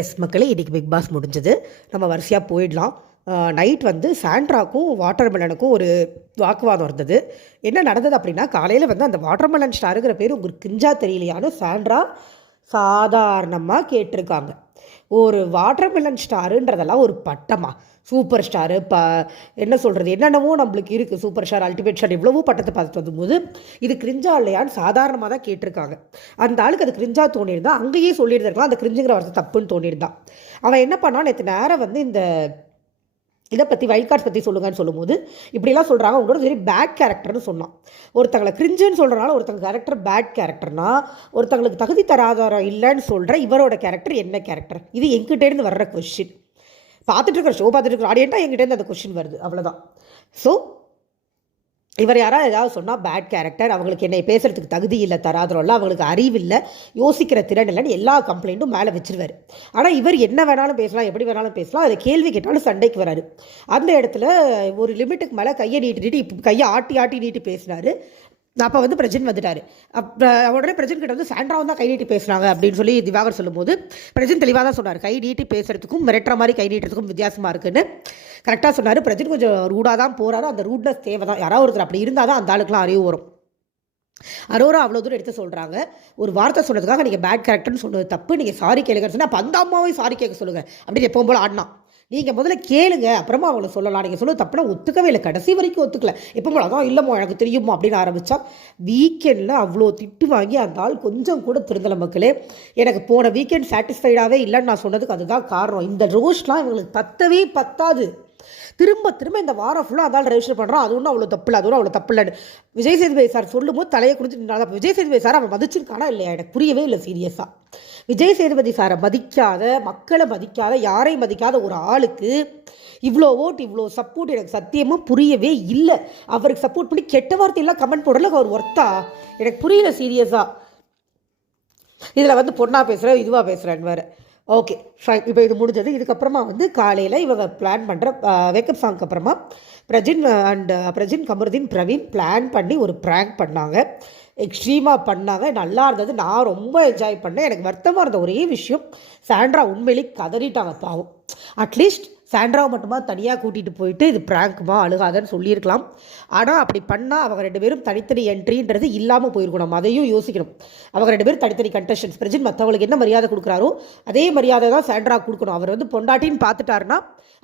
S மக்களே, இன்றைக்கி big pass முடிஞ்சது. நம்ம வரிசையாக போயிடலாம். நைட் வந்து சாண்ட்ராக்கும் வாட்டர்மெலனுக்கும் ஒரு வாக்குவாதம் இருந்தது. என்ன நடந்தது அப்படின்னா, காலையில் வந்து அந்த வாட்டர்மெலன் ஸ்டாருங்கிற பேர் உங்களுக்கு கிஞ்சா தெரியலையான்னு சாண்ட்ரா சாதாரணமாக கேட்டிருக்காங்க. ஒரு வாட்டர்மெலன் ஸ்டாருன்றதெல்லாம் ஒரு பட்டமா? சூப்பர் ஸ்டாரு என்ன சொல்கிறது, என்னென்னவோ நம்மளுக்கு இருக்குது. சூப்பர் ஸ்டார், அல்டிமேட் ஸ்டார், எவ்வளவோ பட்டத்தை பார்த்துட்டு வரும்போது இது கிரிஞ்சா இல்லையான்னு சாதாரணமாக தான் கேட்டிருக்காங்க. அந்த ஆளுக்கு அது கிரிஞ்சா தோணியிருந்தா அங்கேயே சொல்லியிருந்திருக்கலாம். அந்த கிரிஞ்சுங்கிற வார்த்தை தப்புன்னு தோணியிருந்தான். அவன் என்ன பண்ணான், நேற்று நேரம் வந்து இந்த இதை பற்றி வைல்ட் கார்ட்ஸ் பற்றி சொல்லுங்கன்னு சொல்லும்போது இப்படிலாம் சொல்கிறாங்க, உங்களோட வெரி பேட் கேரக்டர்னு சொன்னான். ஒருத்தங்களை கிரிஞ்சுன்னு சொல்கிறனால ஒருத்தங்க கேரக்டர் பேட் கேரக்டர்னா, ஒருத்தங்களுக்கு தகுதி தராதாரம் இல்லைன்னு சொல்கிற இவரோட கேரக்டர் என்ன கேரக்டர்? இது எங்கிட்டேருந்து வர்ற கொஸ்டின். பார்த்துட்டு இருக்கிற ஷோ பார்த்துட்டு இருக்கிற ஆடியன்ட்டாக எங்கிட்டேருந்து அந்த கொஸ்டின் வருது, அவ்வளோதான். ஸோ இவர் யாராவது ஏதாவது சொன்னால் பேட் கேரக்டர், அவங்களுக்கு என்னை பேசுகிறதுக்கு தகுதி இல்லை, தராதரம் இல்லை, அவங்களுக்கு அறிவு இல்லை, யோசிக்கிற திறன் இல்லைன்னு எல்லா கம்ப்ளைண்ட்டும் மேலே வச்சிருவார். ஆனால் இவர் என்ன வேணாலும் பேசலாம், எப்படி வேணாலும் பேசலாம், அதை கேள்வி கேட்டாலும் சண்டைக்கு வராரு. அந்த இடத்துல ஒரு லிமிட்டுக்கு மேலே கையை நீட்டி கையை ஆட்டி ஆட்டி நீட்டி பேசினார். அப்போ வந்து பிரஜன் வந்துட்டார். உடனே பிரஜன் கிட்ட வந்து சாண்ட்ராவும் தான் கை நீட்டி பேசுகிறாங்க அப்படின்னு சொல்லி திவாகர் சொல்லும்போது பிரஜன் தெளிவாக தான் சொன்னார். கை நீட்டி பேசுகிறதுக்கும் மிரட்டுற மாதிரி கை நீட்டுறதுக்கும் வித்தியாசமாக இருக்குன்னு கரெக்டாக சொன்னார். பிரஜன் கொஞ்சம் ரூடாக தான் போகிறாரு. அந்த ரூட்னஸ் தேவை தான். யாராவது ஒருத்தர் அப்படி இருந்தால் தான் அந்த ஆளுக்குலாம் அறிவு வரும். அரோரா அவ்வளோ தூரம் எடுத்து சொல்கிறாங்க. ஒரு வார்த்தை சொன்னதுக்காக நீங்கள் பேட் கேரக்டர்னு சொன்னது தப்பு, நீங்கள் சாரி கேளுங்கன்னு சொன்னால் அப்போ அந்த அம்மாவே சாரி கேட்க சொல்லுங்கள் அப்படின்னு எப்பவும் போல் ஆடினா. நீங்கள் முதல்ல கேளுங்க, அப்புறமா அவங்கள சொல்லலாம். நீங்கள் சொல்ல தப்புனா ஒத்துக்கவே இல்லை, கடைசி வரைக்கும் ஒத்துக்கல. எப்போ போல அதான் இல்லைமோ எனக்கு தெரியுமோ அப்படின்னு ஆரம்பித்தா வீக்கெண்டில் அவ்வளோ திட்டு வாங்கி அந்த ஆள் கொஞ்சம் கூட திருந்தலை. மக்களே, எனக்கு போன வீக்கெண்ட் சாட்டிஸ்ஃபைடாகவே இல்லைன்னு நான் சொன்னதுக்கு அதுதான் காரணம். இந்த ரோஸ்ட்லாம் இவங்களுக்கு பத்தவே பத்தாது. திரும்ப திரும்ப இந்த வாரம் ஃபுல்லாக அதால் ரெஜிஸ்டர் பண்ணுறான். அது ஒன்றும் அவ்வளோ தப்பு இல்லை, அது ஒன்றும் அவ்வளோ தப்பு இல்லைன்னு விஜய் சேதுபதி சார் சொல்லும்போது தலையை கொடுத்து விஜய் சேதுபதி சார் அவன் மதிச்சிருக்கானா இல்லையா எனக்கு புரியவே இல்லை. சீரியஸாக விஜய் சேதுபதி சாரை மதிக்காத, மக்களை மதிக்காத, யாரையும் மதிக்காத ஒரு ஆளுக்கு இவ்வளோ ஓட், இவ்வளோ சப்போர்ட் எனக்கு சத்தியமாக புரியவே இல்லை. அவருக்கு சப்போர்ட் பண்ணி கெட்ட வார்த்தையெல்லாம் கமெண்ட் போடல. அவர் ஒர்த்தா எனக்கு புரியல சீரியஸாக. இதில் வந்து பொண்ணாக பேசுகிறேன், இதுவாக பேசுகிறேன்னு வேறு. Okay fine. இப்போ இது முடிஞ்சது. இதுக்கப்புறமா வந்து காலையில் இவங்க பிளான் பண்ணுற வேக்கப் சாங்க்கு அப்புறமா பிரஜின் கமருதீன் பிரவீன் பிளான் பண்ணி ஒரு ப்ராங்க் பண்ணாங்க. எக்ஸ்ட்ரீமாக பண்ணாங்க, நல்லா இருந்தது. நான் ரொம்ப என்ஜாய் பண்ணேன். எனக்கு வருத்தமாக இருந்த ஒரே விஷயம், சாண்ட்ரா உண்மையிலே கதறிட்டாங்க பாவம். அட்லீஸ்ட் சாண்ட்ராவை மட்டுமா தனியாக கூட்டிகிட்டு போயிட்டு இது ப்ராங்க்குமா அழுகாதன்னு சொல்லியிருக்கலாம். ஆனால் அப்படி பண்ணால் அவங்க ரெண்டு பேரும் தனித்தனி என்ட்ரின்றது இல்லாமல் போயிருக்கணும். அதையும் யோசிக்கணும். அவங்க ரெண்டு பேரும் தனித்தனி கண்டஸ்டன்ஸ். பிரஜின் மற்றவங்களுக்கு என்ன மரியாதை கொடுக்குறாரோ அதே மரியாதை தான் சாண்ட்ரா கொடுக்கணும். அவர் வந்து பொண்டாட்டின்னு பார்த்துட்டாருன்னா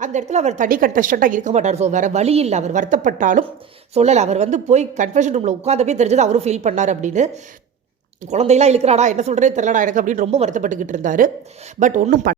அந்த இடத்துல அவர் தனி கண்டஸ்டண்ட்டாக இருக்க மாட்டார். ஸோ வேறு வழி இல்லை. அவர் வருத்தப்பட்டாலும் சொல்லலை. அவர் வந்து போய் கன்ஃபெஷன் ரூமில் உட்காந்தப்பே தெரிஞ்சது அவரும் ஃபீல் பண்ணார் அப்படின்னு. குழந்தையெல்லாம் இழுக்கிறாடா, என்ன சொல்கிறதே தெரியலடா எனக்கு அப்படின்னு ரொம்ப வருத்தப்பட்டுக்கிட்டு இருந்தார். பட் ஒன்றும்